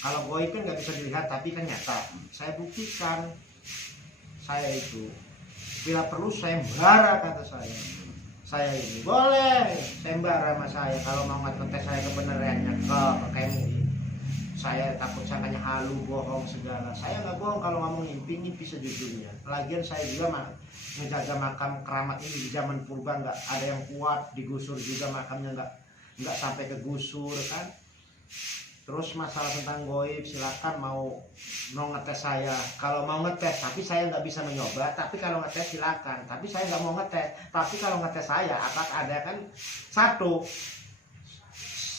Kalau goib kan nggak bisa dilihat, tapi kan nyata. Saya buktikan. Saya itu bila perlu saya embara, kata saya. Saya ini boleh saya embara sama saya kalau mau ngetes saya kebenarannya ke MUI. Saya takut sangkanya halu, bohong segala. Saya nggak bohong kalau ngomong ngimpi sejujurnya. Lagian saya juga menjaga makam keramat ini di zaman purba, nggak ada yang kuat, digusur juga makamnya, nggak sampai kegusur kan. Terus masalah tentang goib, silakan mau ngetes saya. Kalau mau ngetes, tapi saya nggak bisa mencoba. Tapi kalau ngetes silakan. Tapi saya nggak mau ngetes. Tapi kalau ngetes saya, apakah ada kan satu?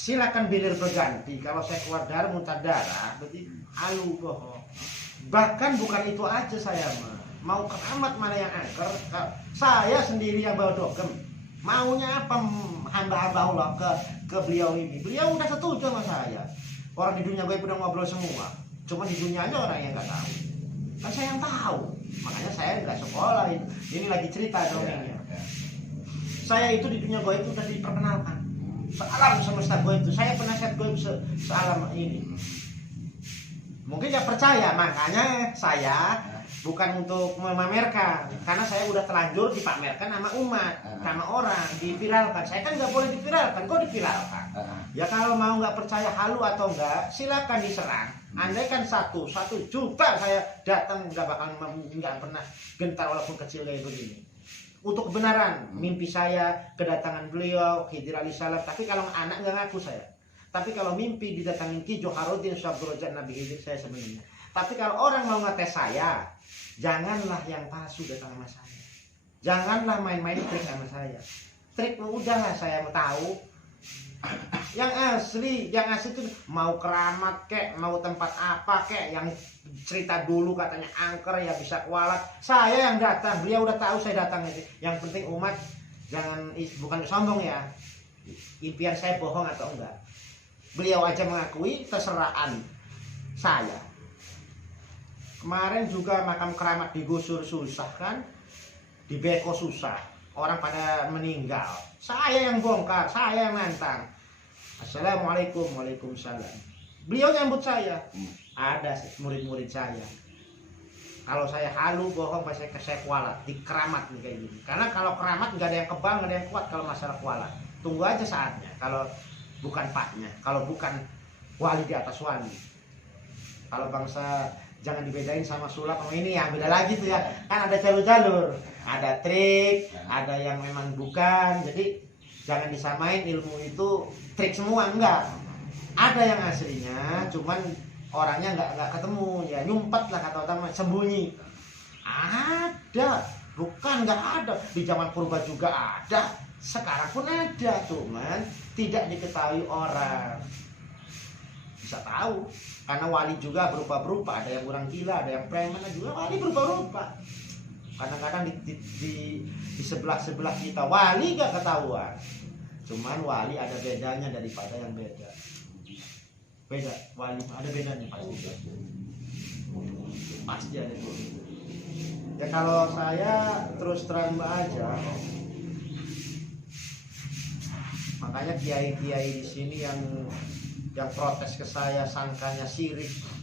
Silakan bilir berganti. Kalau saya keluar darah, muntah darah, berarti halu, bohong. Bahkan bukan itu aja saya mau keramat mana yang angker. Saya sendiri yang bawa dogem. Maunya apa hamba-hamba Allah ke beliau ini? Beliau udah setuju sama saya. Orang di dunia gue udah ngobrol semua. Cuma di dunianya orang yang nggak tahu. Kan saya yang tahu. Makanya saya nggak sekolah itu. Ini lagi cerita dongengnya. Saya itu di dunia gue itu udah diperkenalkan. Sealam semesta gue itu. Saya penasihat gue sealam ini. Mungkin ya percaya. Makanya saya bukan untuk memamerkan, karena saya udah terlanjur dipamerkan sama umat, sama orang, diviralkan. Saya kan nggak boleh diviralkan, kok diviralkan? Ya kalau mau nggak percaya halu atau enggak, silakan diserang. Andai kan 1 juta saya datang, nggak pernah gentar walaupun kecil kayak begini. Untuk kebenaran, mimpi saya, kedatangan beliau, Khidir alaihi salam. Tapi kalau anak nggak ngaku saya. Tapi kalau mimpi didatangin Ki Joharaddin Syabdurrojat Nabi Khidir, saya sebenarnya. Tapi kalau orang mau ngetes saya, janganlah yang palsu datang sama saya. Janganlah main-main trik sama saya. Trik udahlah saya mau tahu. Yang asli itu mau keramat kek, mau tempat apa kek, yang cerita dulu katanya angker ya bisa kualat. Saya yang datang, beliau udah tahu saya datang itu. Yang penting umat jangan, bukan sombong ya. Impian saya bohong atau enggak. Beliau aja mengakui, terseraan saya. Kemarin juga makam keramat digusur susah kan, dibeko susah, orang pada meninggal. Saya yang bongkar, saya yang nantang. Assalamualaikum, waalaikumsalam. Beliau nyambut saya. Ada murid-murid saya. Kalau saya halu, bohong, saya kualat di keramat nih kayak gini. Karena kalau keramat nggak ada yang kebal, nggak ada yang kuat kalau masalah kualat. Tunggu aja saatnya. Kalau bukan paknya, kalau bukan wali di atas wali. Kalau bangsa jangan dibedain sama sulap sama ini ya, beda lagi tuh ya. Kan ada jalur-jalur, ada trik, ada yang memang bukan. Jadi jangan disamain ilmu itu trik semua, enggak. Ada yang aslinya, cuman orangnya nggak ketemu ya, nyumpat lah kata orang, sembunyi. Ada, bukan nggak ada. Di zaman purba juga ada, sekarang pun ada, cuman tidak diketahui orang. Bisa tahu. Karena wali juga berupa-berupa, ada yang orang gila, ada yang preman, juga wali berupa-berupa. Kadang-kadang di sebelah-sebelah kita wali gak ketahuan. Cuman wali ada bedanya daripada yang beda. Beda, wali ada bedanya pasti. Pasti ada bedanya. Ya kalau saya terus terang aja. Makanya kiai-kiai di sini yang protes ke saya, sangkanya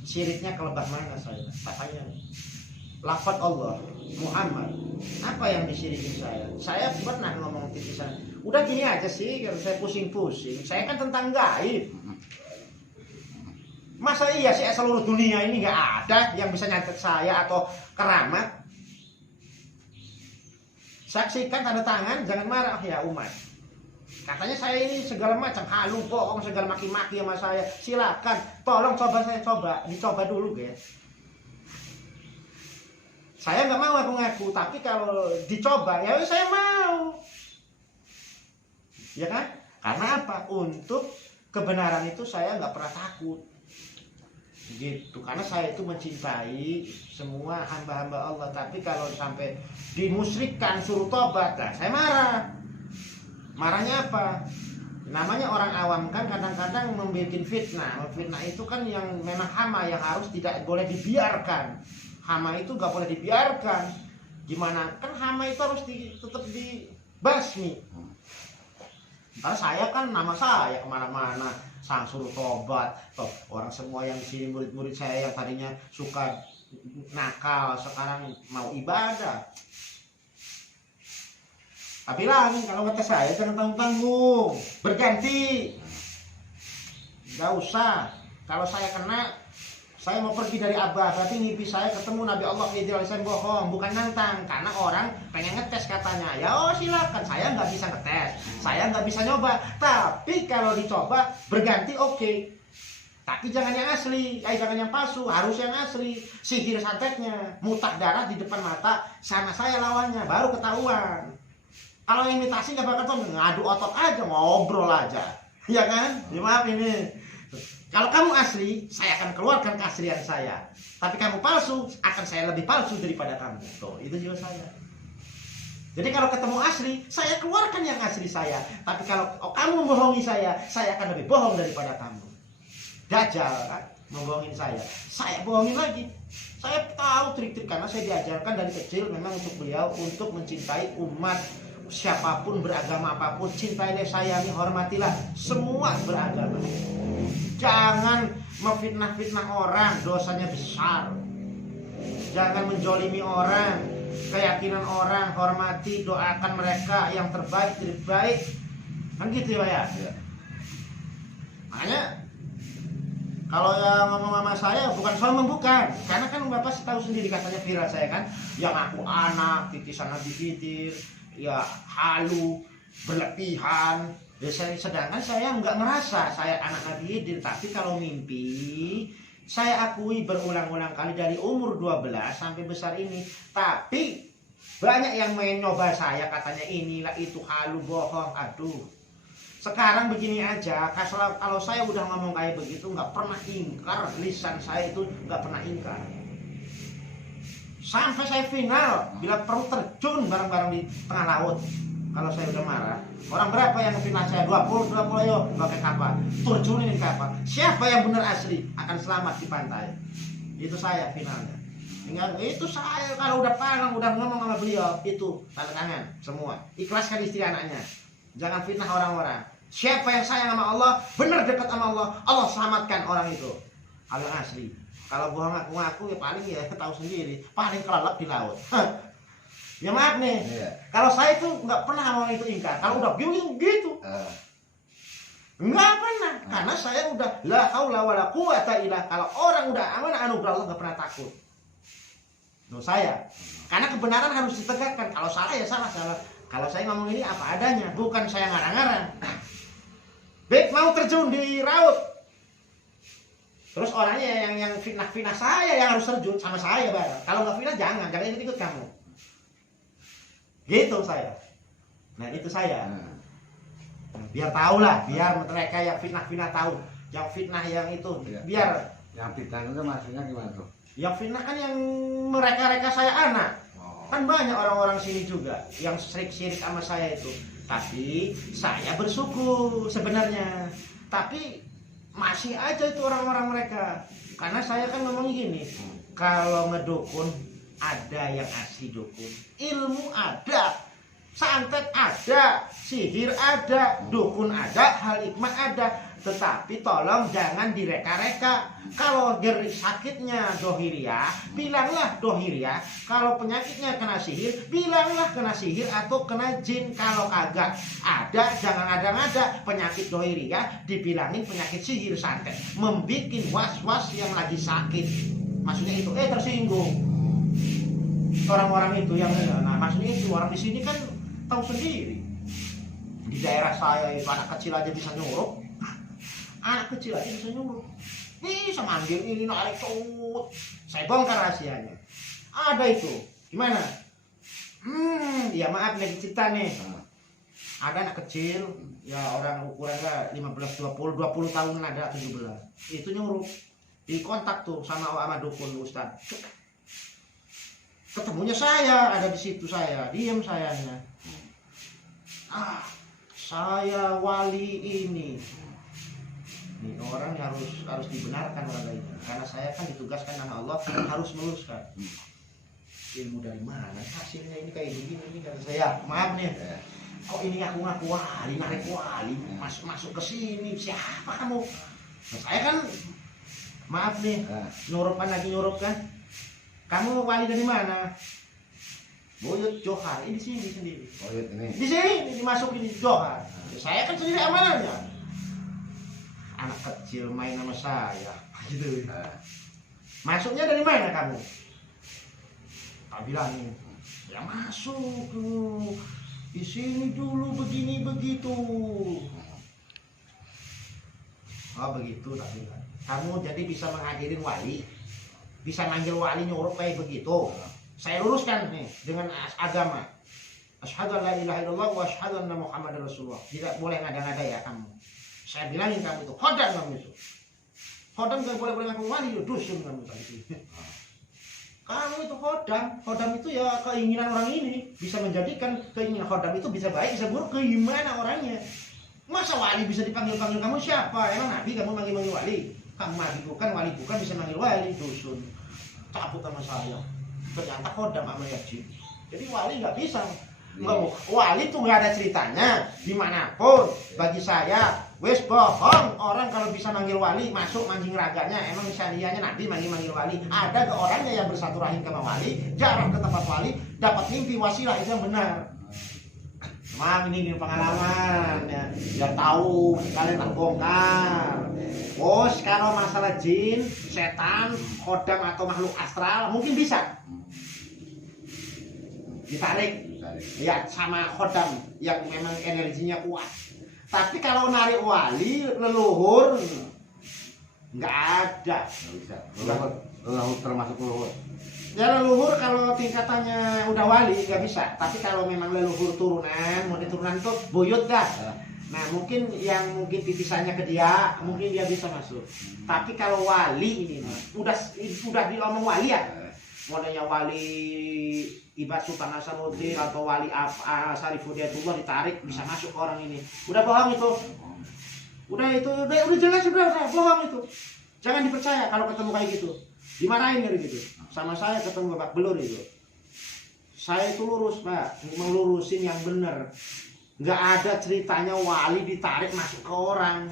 siriknya kelebah mana saya? Katanya lafaz Allah Muhammad, apa yang disirikin saya? Saya pernah ngomong titisan, udah gini aja sih, kalau saya pusing-pusing, saya kan tentang gaib. Masa iya sih seluruh dunia ini nggak ada yang bisa nyantet saya atau keramat? Saksikan tanda tangan, jangan marah ya umat. Katanya saya ini segala macam halu, bohong, segala maki-maki sama saya. Silakan, tolong dicoba dulu guys. Saya nggak mau ngaku-ngaku, tapi kalau dicoba ya saya mau. Ya kan? Karena apa? Untuk kebenaran itu saya nggak pernah takut. Gitu. Karena saya itu mencintai semua hamba-hamba Allah. Tapi kalau sampai dimusyrikkan, suruh tobat, nah, saya marah. Marahnya apa? Namanya orang awam kan kadang-kadang membuat fitnah. Fitnah itu kan yang memang hama yang harus tidak boleh dibiarkan. Hama itu gak boleh dibiarkan. Gimana? Kan hama itu harus tetap dibasmi. Karena saya kan nama saya kemana-mana. sang suruh tobat. Toh, orang semua yang di sini murid-murid saya yang tadinya suka nakal sekarang mau ibadah. Tapi lagi kalau kata saya jangan tanggung-tanggung, berganti. Gak usah. Kalau saya kena, saya mau pergi dari Abah, berarti mimpi saya ketemu Nabi Allah saya bohong, bukan nantang. Karena orang pengen ngetes katanya. Ya oh silakan, saya nggak bisa ngetes, saya nggak bisa nyoba. Tapi kalau dicoba berganti oke. Tapi jangan yang asli, jangan yang palsu, harus yang asli. Sihir santetnya, muntah darah di depan mata, sama saya lawannya, baru ketahuan. Kalau imitasi nggak bakal tahu, ngadu otot aja, ngobrol aja, ya kan? Ya, maaf ini. Kalau kamu asli, saya akan keluarkan keaslian saya. Tapi kamu palsu, akan saya lebih palsu daripada kamu. Tuh, itu juga saya. Jadi kalau ketemu asli, saya keluarkan yang asli saya. Tapi kalau kamu membohongi saya akan lebih bohong daripada kamu. Dajjal kan, membohongin saya bohongin lagi. Saya tahu trik-trik karena saya diajarkan dari kecil memang untuk beliau untuk mencintai umat. Siapapun beragama apapun, cintailah, sayangi, hormatilah semua beragama. Jangan memfitnah-fitnah orang, dosanya besar. Jangan menjolimi orang, keyakinan orang, hormati, doakan mereka yang terbaik. Kan gitu ya. Makanya kalau yang ngomong sama saya bukan sombong, bukan. Karena kan Bapak tahu sendiri katanya viral saya kan, yang aku anak, titisan Nabi Khidir, ya halu, berlebihan. Ya, sedangkan saya nggak ngerasa saya anak Nabi Khidir. Tapi kalau mimpi, saya akui berulang-ulang kali dari umur 12 sampai besar ini. Tapi banyak yang main nyoba saya, katanya inilah itu, halu, bohong. Aduh, sekarang begini aja, kalau saya udah ngomong kayak begitu nggak pernah ingkar, lisan saya itu nggak pernah ingkar. Sampai saya final, bila perlu terjun bareng-bareng di tengah laut. Kalau saya udah marah, orang berapa yang final saya? 20 ayo pakai kapal, terjunin di kapal. Siapa yang benar asli akan selamat di pantai. Itu saya finalnya. Tinggal itu saya kalau udah palang, udah ngomong sama beliau, itu tanda tangan semua. Ikhlaskan istri anaknya. Jangan fitnah orang-orang. Siapa yang sayang sama Allah, benar dekat sama Allah, Allah selamatkan orang itu. Hal yang asli. Kalau bohong ngaku-ngaku ya paling ya tahu sendiri, paling kelelep di laut. Ya maaf nih, kalau saya tuh nggak pernah ngomong itu ingkar. Kalau udah bingung gitu, nggak pernah. Karena saya udah la haula wala quwata illa. Kalau orang udah amanah anugerah Allah nggak pernah takut. Loh saya, karena kebenaran harus ditegakkan. Kalau salah ya salah. Kalau saya ngomong ini apa adanya, bukan saya ngarang-ngarang. Baik mau terjun di laut, terus orangnya yang fitnah saya yang harus terjun sama saya bareng. Kalau nggak fitnah jangan ikut kamu. Gitu saya. Nah itu saya. Biar tahu lah, biar mereka yang fitnah tahu, yang fitnah yang itu, biar. Yang fitnah itu maksudnya gimana tuh? Yang fitnah kan yang mereka saya anak. Kan banyak orang-orang sini juga yang syirik sama saya itu. Tapi saya bersyukur sebenarnya. Tapi masih aja itu orang-orang mereka. Karena saya kan ngomong gini, kalau ngedukun ada yang asli dukun, ilmu ada, santet ada, sihir ada, dukun ada, hal hikmah ada. Tetapi tolong jangan direka-reka. Kalau sakitnya dohiriyah, bilanglah dohiriyah. Kalau penyakitnya kena sihir, bilanglah kena sihir atau kena jin. Kalau kagak ada, jangan ada penyakit dohiriyah dibilangin penyakit sihir santet, membikin was-was yang lagi sakit. Maksudnya itu tersinggung orang-orang itu yang maksudnya itu orang di sini kan tahu sendiri. Di daerah saya itu anak kecil aja bisa nyuruh. Anak kecil aja bisa nyuruh. Bisa manggil ini narik cut. Saya bongkar rahasianya. Ada itu. Gimana? Ya maaf nih cerita nih. Ada anak kecil, ya orang ukurannya 15 20 tahun ada 17. Itu nyuruh. Di kontak tuh sama dukun Ustaz. Ketemunya saya, ada di situ saya, diam sayanya. Saya wali ini. Ini orang harus dibenarkan orang itu. Karena saya kan ditugaskan sama Allah harus meluruskan. Ilmu dari mana? Hasilnya ini kayak begini kata saya. Maaf nih. kok ini ngaku wali, narik wali, masuk ke sini, siapa kamu? Nah, saya kan, maaf nih, nyurup kan, kamu wali dari mana? Buyut Johar, ini di sini sendiri. Buyut ini. Di sini dimasukin di Johar. Saya kan sendiri amanahnya. Anak kecil main sama saya, gitu. Masuknya dari mana kamu? Tak bilangin, ya masuk tuh. Di sini dulu begini begitu. Oh begitu tak bilang. Kamu jadi bisa menghadirin wali, bisa manggil wali nyuruh kayak begitu. Saya luruskan nih dengan agama. Asyhadu an la ilaha illallah wa asyhadu anna Muhammadar Rasulullah. Tidak boleh ngada-ngada ya kamu. Saya bilangin kamu itu khodam kamu itu. Khodam gak boleh ngaku wali, dusun kamu tadi. Kamu itu khodam itu ya keinginan orang ini bisa menjadikan keinginan khodam itu bisa baik bisa buruk gimana orangnya. Masa wali bisa dipanggil-panggil kamu siapa? Emang nabi kamu manggil-manggil wali? Kamu nabi bukan, wali bukan bisa manggil wali, dusun. Takut sama saya. Ternyata khodam sama yajib. Jadi wali nggak bisa. Wali itu nggak ada ceritanya dimanapun. Bagi saya, wes bohong orang kalau bisa manggil wali masuk mancing raganya. Emang syariahnya nabi manggil wali. Ada ke orangnya yang bersatu rahim sama wali, jarang ke tempat wali, dapat mimpi wasilah itu yang benar. Maaf ini pengalaman ya. Biar tahu kalian tak bongkar. Bos kalau masalah jin, setan, khodam atau makhluk astral mungkin bisa ditarik ya sama khodam yang memang energinya kuat. Tapi kalau narik wali leluhur nggak ada. Nggak bisa. Leluhur termasuk leluhur. Ya leluhur kalau tingkatannya udah wali nggak bisa. Tapi kalau memang leluhur turunan, mungkin turunan itu buyut dah. Nah mungkin yang mungkin titisannya ke dia, mungkin dia bisa masuk. Tapi kalau wali ini udah diomong wali ya. Modelnya wali Ibad Sultan Hasanuddin atau wali Syarifuddiyatullah ditarik bisa masuk ke orang ini. Udah bohong itu. Udah jelas udah bohong itu. Jangan dipercaya kalau ketemu kayak gitu. Dimarahin kayak gitu. Sama saya ketemu Babak Belur itu. Saya itu lurus, Pak, melurusin yang benar. Nggak ada ceritanya wali ditarik masuk ke orang.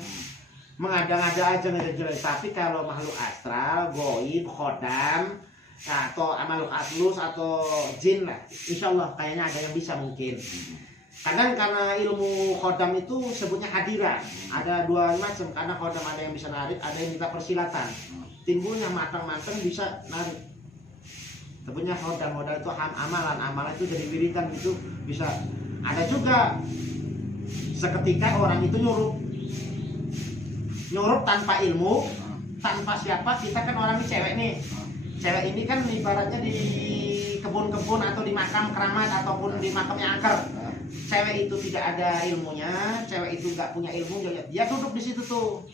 Mengada-ngada aja nggak jelas. Tapi kalau makhluk astral, goib, khodam atau makhluk aslus atau jin lah, insya Allah kayaknya ada yang bisa mungkin. Kadang karena ilmu khodam itu sebutnya hadiran. Ada dua macam, karena khodam ada yang bisa narik, ada yang minta persilatan. Timbulnya matang-matang bisa narik. Sebutnya khodam itu amalan itu jadi wiridan itu bisa. Ada juga seketika orang itu nyurup tanpa ilmu, tanpa siapa. Kita kan orangnya cewek nih. Cewek ini kan ibaratnya di kebun-kebun atau di makam keramat ataupun di makamnya angker. Cewek itu tidak ada ilmunya, cewek itu nggak punya ilmu, dia duduk di situ tuh.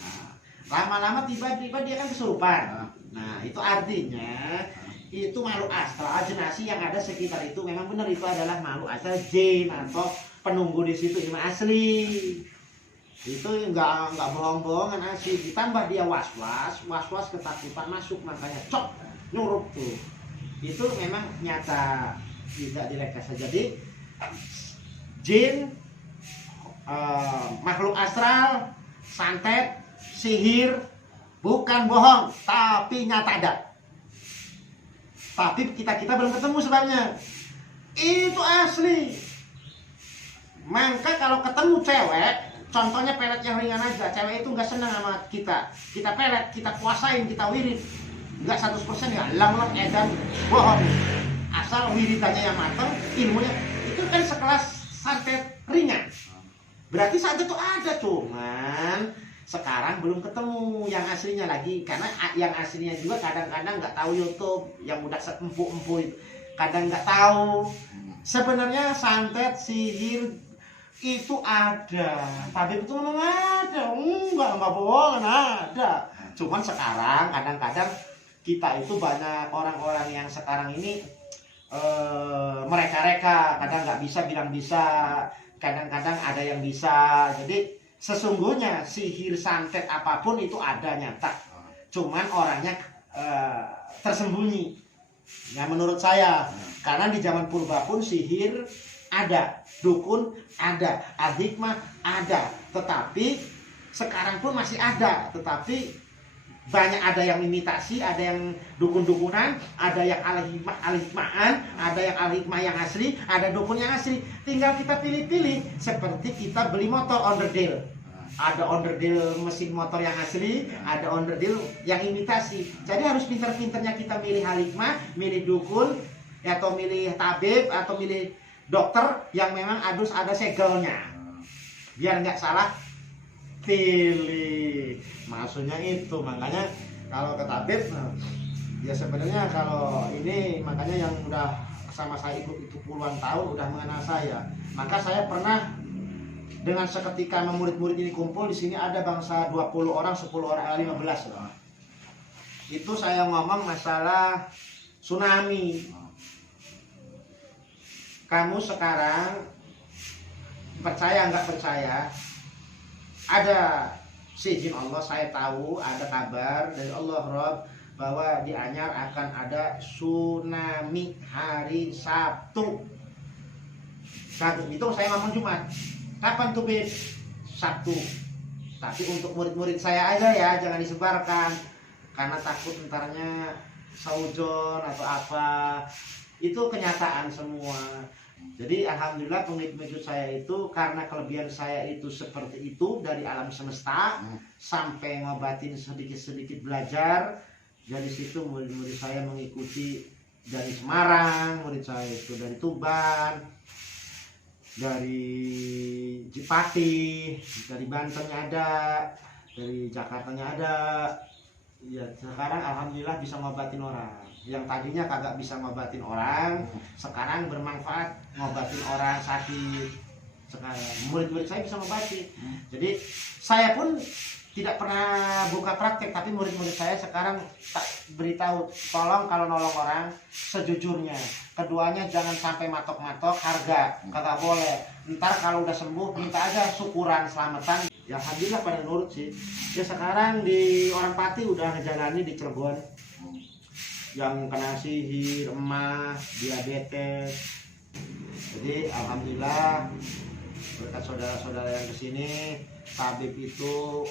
Nah, lama-lama tiba-tiba dia kan kesurupan. Nah itu artinya itu makhluk astral jenasi yang ada sekitar itu memang benar itu adalah makhluk astral jin atau penunggu di situ memang asli. Itu nggak bohong-bohongan asli. Ditambah dia was-was ketakutan masuk, makanya cok nyurup tuh. Itu memang nyata, tidak direkayasa. Jadi jin, makhluk astral, santet, sihir bukan bohong, tapi nyata ada. Tapi kita belum ketemu sebabnya. Itu asli. Maka kalau ketemu cewek, contohnya pelet yang ringan aja, cewek itu nggak senang sama kita. Kita pelet, kita kuasain, kita wirid. Nggak 100% ya, lang edan, bohong. Asal wiridannya yang matang, ilmunya itu kan sekelas santet ringan. Berarti santet itu ada, cuman sekarang belum ketemu yang aslinya lagi. Karena yang aslinya juga kadang-kadang nggak tahu YouTube, yang udah empuk-empuk itu kadang nggak tahu. Sebenarnya santet, sihir itu ada, tapi itu memang ada, enggak bohong, ada. Cuman sekarang kadang-kadang kita itu banyak orang-orang yang sekarang ini mereka-reka, kadang nggak bisa bilang bisa, kadang-kadang ada yang bisa. Jadi sesungguhnya sihir santet apapun itu ada nyata, cuman orangnya tersembunyi. Ya menurut saya, karena di zaman purba pun sihir ada, dukun ada, al-hikmah ada, tetapi sekarang pun masih ada, tetapi banyak ada yang imitasi, ada yang dukun-dukunan, ada yang al-hikmahan, ada yang al-hikmah yang asli, ada dukun yang asli. Tinggal kita pilih-pilih, seperti kita beli motor onderdil. Ada onderdil mesin motor yang asli, ada onderdil yang imitasi. Jadi harus pinter-pinternya kita milih al-hikmah, milih dukun, atau milih tabib, atau milih dokter yang memang harus ada segelnya. Biar nggak salah pilih, maksudnya itu. Makanya kalau ke tabib, ya sebenarnya kalau ini, makanya yang udah sama saya ikut itu puluhan tahun, udah mengenal saya, maka saya pernah dengan seketika murid-murid ini kumpul di sini, ada bangsa 20 orang, 10 orang, 15 lah. Itu saya ngomong masalah tsunami. Kamu sekarang percaya nggak percaya, ada seizin Allah, saya tahu ada kabar dari Allah Rob bahwa di Anyar akan ada tsunami hari Sabtu. Itu saya ngomong Jumat. Kapan tuh Bib? Sabtu. Tapi untuk murid-murid saya aja ya, jangan disebarkan, karena takut entarnya saujon atau apa. Itu kenyataan semua. Jadi alhamdulillah pengikut saya itu, karena kelebihan saya itu seperti itu dari alam semesta, sampai ngobatin sedikit-sedikit belajar. Dari situ murid-murid saya mengikuti dari Semarang, murid saya itu dari Tuban, dari Jepati, dari Bantennya ada, dari Jakartanya ada. Ya sekarang alhamdulillah bisa ngobatin orang. Yang tadinya kagak bisa ngobatin orang, sekarang bermanfaat ngobatin orang sakit. Sekarang murid-murid saya bisa ngobatin. Jadi saya pun tidak pernah buka praktek, tapi murid-murid saya sekarang tak beritahu, tolong kalau nolong orang sejujurnya. Keduanya jangan sampai matok-matok harga, kagak boleh. Ntar kalau udah sembuh minta aja syukuran selamatan. Ya alhamdulillah pada nurut sih. Ya sekarang di Orang Pati udah ngejalani di Cirebon, yang kena sihir, emah, diabetes. Jadi alhamdulillah berkat saudara-saudara yang kesini, tabib itu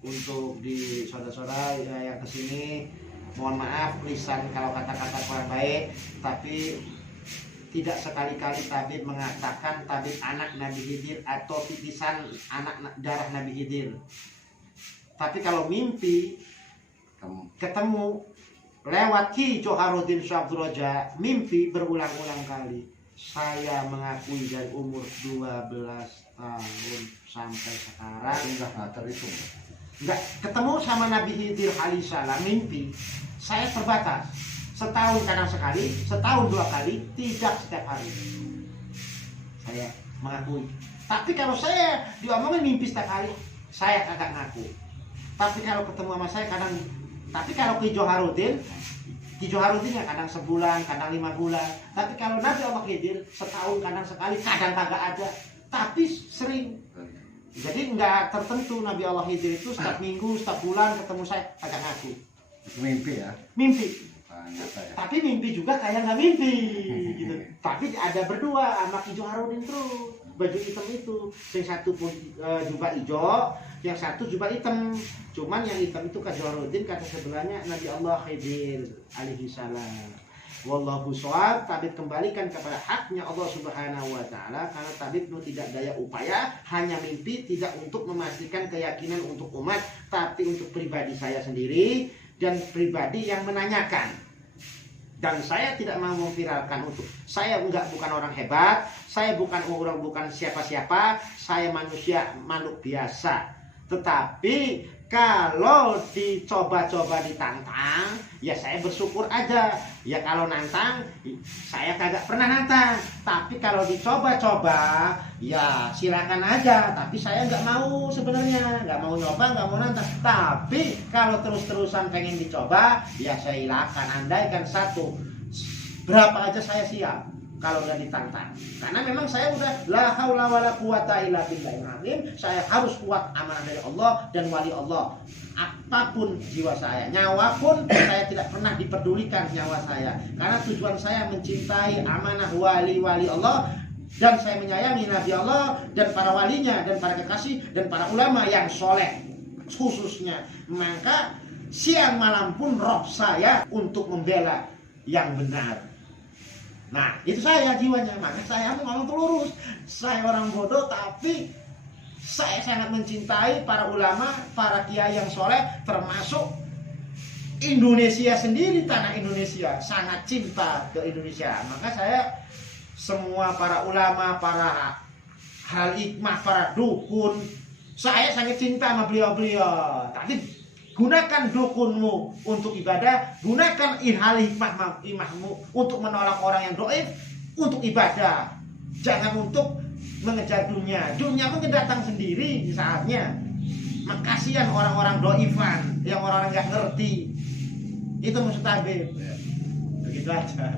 untuk di saudara-saudara yang kesini, mohon maaf lisan kalau kata-kata kurang baik, tapi tidak sekali-kali tabib mengatakan tabib anak Nabi Khidir atau titisan anak darah Nabi Khidir. Tapi kalau mimpi ketemu lewat Ki Johharuddin Syabdroja, mimpi berulang-ulang kali. Saya mengakui dari umur 12 tahun sampai sekarang Enggak terhitung. nggak ketemu sama Nabi Khidir alaihissalam. Mimpi saya terbatas, setahun kadang sekali, setahun 2 kali, tidak setiap hari. Saya mengakui. Tapi kalau saya diomongin mimpi setiap hari, saya kagak ngaku. Tapi kalau ketemu sama saya kadang. Tapi kalau Ki Johharuddin ya kadang sebulan, kadang 5 bulan. Tapi kalau Nabi Allah Khidir setahun kadang sekali, kadang kagak ada. Tapi sering. Jadi nggak tertentu. Nabi Allah Khidir itu setiap minggu, setiap bulan ketemu saya, kagak ngaku. Itu mimpi ya? Mimpi. Nyata ya? Tapi mimpi juga kayak nggak mimpi gitu. Tapi ada berdua sama Ki Johharuddin terus. Baju hitam itu, yang satu pun jubah hijau, yang satu jubah hitam. Cuman yang hitam itu Ki Johharuddin, kata sebelahnya Nabi Allah Khidir alaihi salam. Wallahu shawab. Tabib kembalikan kepada haknya Allah Subhanahu wa taala, karena tabib itu tidak daya upaya, hanya mimpi, tidak untuk memastikan keyakinan untuk umat, tapi untuk pribadi saya sendiri dan pribadi yang menanyakan. Dan saya tidak mau memviralkan untuk saya bukan orang hebat, saya bukan siapa-siapa, saya manusia, makhluk biasa. Tetapi kalau dicoba-coba ditantang, ya saya bersyukur aja. Ya kalau nantang, saya kagak pernah nantang. Tapi kalau dicoba-coba, ya silakan aja. Tapi saya nggak mau sebenarnya, nggak mau nyoba, nggak mau nantang. Tapi kalau terus-terusan pengen dicoba, ya saya silakan. Andaikan satu, berapa aja saya siap. kalau udah ditantang. Karena memang saya udah la haula wala quwata illa billahil azim. Saya harus kuat, amanah dari Allah dan wali Allah. Apapun jiwa saya, nyawa pun saya tidak pernah diperdulikan nyawa saya. Karena tujuan saya mencintai amanah wali-wali Allah, dan saya menyayangi Nabi Allah dan para walinya dan para kekasih dan para ulama yang soleh khususnya. Maka siang malam pun roh saya untuk membela yang benar. Nah, itu saya jiwanya. Maka saya ngomong lurus. Saya orang bodoh, tapi saya sangat mencintai para ulama, para kiai yang soleh, termasuk Indonesia sendiri, tanah Indonesia. Sangat cinta ke Indonesia. Maka saya semua para ulama, para hal hikmah, para dukun, saya sangat cinta sama beliau-beliau. Tapi gunakan dukunmu untuk ibadah, gunakan hal hikmahmu untuk menolong orang yang doif untuk ibadah. Jangan untuk mengejar dunia. Dunia mungkin datang sendiri saatnya. Makasihan orang-orang doifan yang orang-orang nggak ngerti. Itu maksud Habib. Begitu aja.